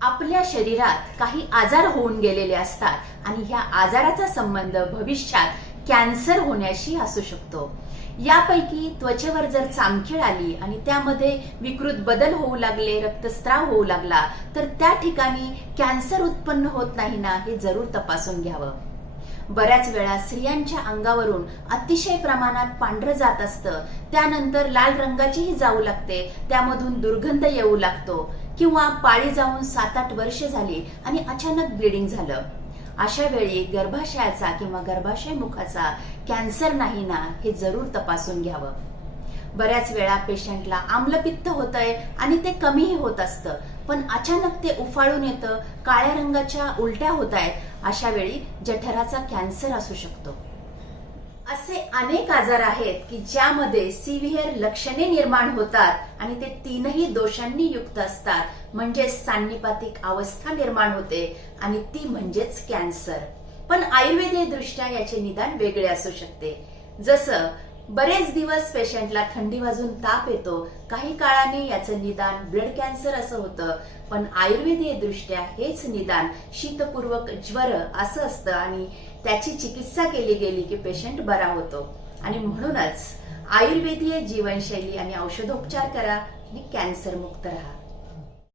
आपल्या शरीरात काही आजार होऊन गेलेले असतात आणि ह्या आजाराचा संबंध भविष्यात कॅन्सर होण्याशी असू शकतो। यापैकी त्वचेवर जर चामखीळ आली आणि त्यामध्ये विकृत बदल होऊ लागले, रक्तस्राव होऊ लागला, तर त्या ठिकाणी कॅन्सर उत्पन्न होत नाही ना, हे जरूर तपासून घ्यावं। बऱ्याच वेळा स्त्रियांच्या अंगावरून अतिशय प्रमाणात पांढरं जात असतं, त्यानंतर लाल रंगाचीही जाऊ लागते, त्यामधून दुर्गंध येऊ लागतो, किंवा पाळी जाऊन 7-8 वर्ष झाली आणि अचानक ब्लिडिंग झालं। अशा वेळी गर्भाशयाचा किंवा गर्भाशय मुखाचा कॅन्सर नाही ना, हे जरूर तपासून घ्यावं। बऱ्याच वेळा पेशंटला आम्लपित्त होतंय आणि ते कमीही होत असतं, पण अचानक ते उफाळून येतं, काळ्या रंगाच्या उलट्या होत आहेत, अशा वेळी जठराचा कॅन्सर असू शकतो। असे अनेक आजार आहेत की ज्यामध्ये सिव्हिअर लक्षणे निर्माण होतात आणि ते तीनही दोषांनी युक्त असतात, म्हणजे सान्निपातिक अवस्था निर्माण होते आणि ती म्हणजेच कॅन्सर। पण आयुर्वेदीय दृष्ट्या याचे निदान वेगळे असू शकते। जसं बरेच दिवस पेशंटला थंडी वाजून ताप येतो, काही काळाने याचं निदान ब्लड कॅन्सर असं होतं, पण आयुर्वेदीय दृष्ट्या हेच निदान शीतपूर्वक ज्वर असं असतं आणि त्याची चिकित्सा केली गेली की पेशंट बरा होतो। आणि म्हणूनच आयुर्वेदीय जीवनशैली आणि औषधोपचार करा आणि कॅन्सर मुक्त राहा।